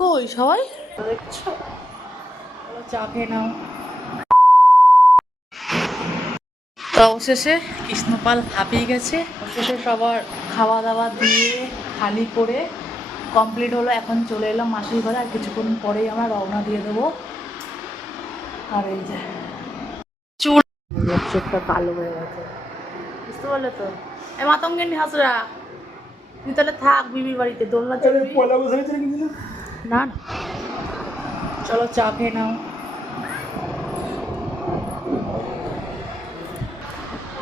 কই সবাই দেখছো? চা খেয়ে নাও। তো অবশেষে কৃষ্ণপাল হাঁপিয়ে গেছে। অবশেষে সবার খাওয়া দাওয়া দিয়ে খালি করে কমপ্লিট হলো। এখন চলে এলাম মাসির ঘরে, আর কিছুক্ষণ পরেই আমরা রওনা দিয়ে দেবো। আর এই যে চুল চোখটা কালো হয়ে গেছে, বুঝতে পারলে তো? এ মাতঙ্গিনী হাসরা, তুই তাহলে থাক বিবির বাড়িতে, দোলনা চলবি না? না, চলো চা খেয়ে নাও।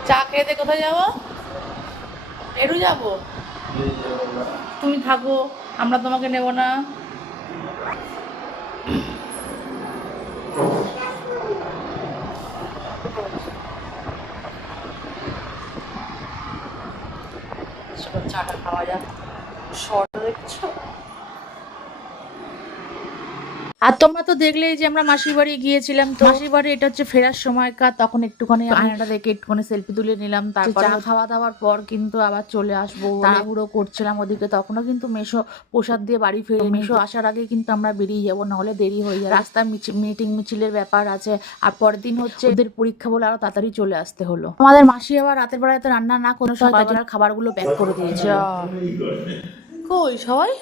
চা খেয়ে দিয়ে কোথায় যাবো? এরু যাবো? তুমি থাকো, আমরা তোমাকে নেব না। চাটা খাওয়া যাক। শর্ট দেখছো? আর তোমরা তো দেখলেই যে আমরা মাসির বাড়ি গিয়েছিলাম। তো মাসির বাড়ি এটা হচ্ছে ফেরার সময়কার, তখন একটুখানি আয়নাটা দেখে একটুখানি সেলফি তুলে নিলাম। তারপর চা খাওয়া দাওয়ার পর কিন্তু আবার চলে আসবো, তাড়াহুড়ো করছিলাম ওদিকে। তখনও কিন্তু মেশো প্রসাদ দিয়ে বাড়ি ফিরে। মেশো আসার আগে কিন্তু আমরা বেরিয়ে যাবো, নাহলে দেরি হয়ে যায়। রাস্তায় মিটিং মিছিলের ব্যাপার আছে, আর পরের দিন হচ্ছে ওদের পরীক্ষা বলে আরো তাড়াতাড়ি চলে আসতে হলো। আমাদের মাসি আবার রাতের বেলায় তো রান্না না কোনো সকালবেলার খাবারগুলো প্যাক করে দিয়েছে। কই সবাই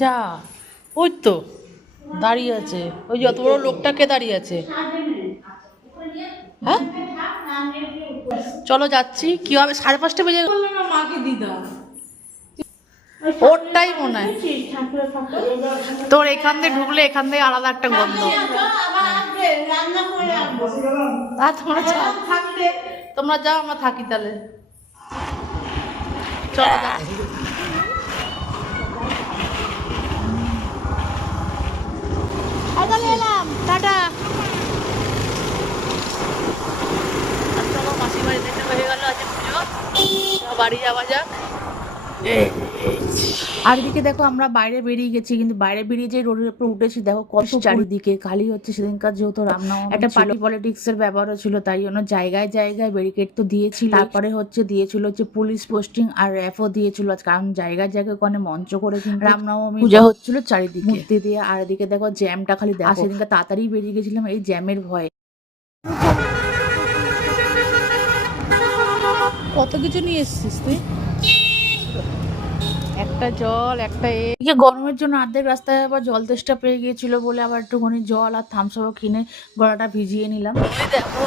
যা, ওই তো দাঁড়িয়ে আছে, ওই যত বড় লোকটাকে দাঁড়িয়ে আছে। হ্যাঁ চলো যাচ্ছি। কি হবে, 5:30 বেজে গেল না? মাকে দিদা ওরটাই মনে হয়। তোর এখান দিয়ে ঢুকলে এখান থেকে আলাদা একটা গন্ধ। তোমরা যাও, আমরা থাকি তাহলে। চলো এলাম, টাটা। চলো মাসির বাড়িতে হয়ে গেল আজ পুজো, বাড়ি যাওয়া যাক। আর এদিকে দেখো আমরা বাইরে বেরিয়ে গেছি, কিন্তু বাইরে বেরিয়ে যে রোডের উপর উঠেছি দেখো কত চারিদিকে খালি হচ্ছে। সেদিনকার যেহেতু রামনবমী একটা পার্টি পলিটিক্স এর ব্যাপারও ছিল, তাই জন্য জায়গায় জায়গায় ব্যারিকেড তো দিয়েছিল। তারপরে দিয়েছিল হচ্ছে পুলিশ পোস্টিং আর র্যাফও দিয়েছিল, কারণ জায়গায় জায়গায় ওখানে মঞ্চ করে কিন্তু রামনবমী পূজা হচ্ছিল চারিদিকে মূর্তি দিয়ে। আর এদিকে দেখো জ্যামটা খালি দেখো। সেদিনকে তাড়াতাড়ি বেরিয়ে গেছিলাম এই জ্যামের ভয়ে। কত কিছু নিয়ে এসছিস তুই, একটা জল একটা গরমের জন্য অর্ধেক রাস্তায় আবার জল তেষ্টা পেয়ে গিয়েছিল বলে আবার একটুখানি জল আর থামস আপ কিনে গলাটা ভিজিয়ে নিলাম। দেখো